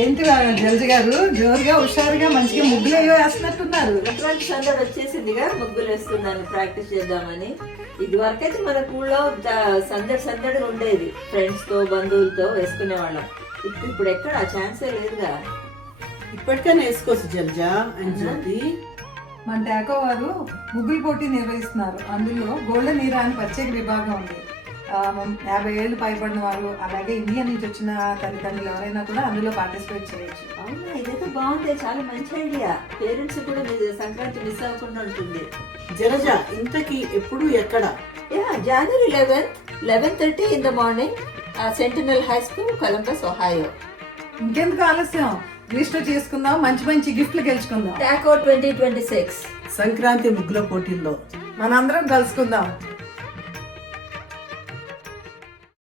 ఏంటి జల్జి గారు జోరుగా హుషారుగా మంచిగా ముగ్గులు ఏవో వేస్తున్నట్టున్నారు. సంక్రాంతి సందడి వచ్చేసిందిగా ముగ్గులు వేస్తున్నాను ప్రాక్టీస్ చేద్దామని. ఇది వరకైతే మన ఊళ్ళో సందడి ఉండేది, ఫ్రెండ్స్ తో బంధువులతో వేసుకునే వాళ్ళం. ఇప్పుడు ఎక్కడ ఆ ఛాన్సే లేదుగా. ఇప్పటికైనా వేసుకోవచ్చు జల్జా అని జ్యోతి. మన టాకో వారు ముగ్గులు పోటీ నిర్వహిస్తున్నారు. అందులో గోల్డెన్ ఈరా అని ప్రత్యేక విభాగం ఉంది. 50 ఏళ్ళు పైబడిన వారు, అలాగే ఇండియా నుంచి వచ్చిన తల్లిదండ్రులు ఎవరైనా కూడా అందులో పార్టిసిపేట్ చేయొచ్చు. అవునా, ఇదైతే బాగుంది, చాలా మంచి ఐడియా. పేరెంట్స్ కూడా సంక్రాంతి మిస్ అవ్వకుండా ఉంటుంది. జలజా ఇంతకి ఎప్పుడు ఎక్కడ? January 11th 11:30 in the morning, sentinel high school, Columbus, Ohio. ఇంకెందుకు ఆలస్యం, రిజిస్టర్ చేసుకుందాం, మంచి మంచి గిఫ్ట్లు గెలుచుకుందాం. టాకో 2026 సంక్రాంతి ముగ్గుల పోటీల్లో మనందరం కలుసుకుందాం.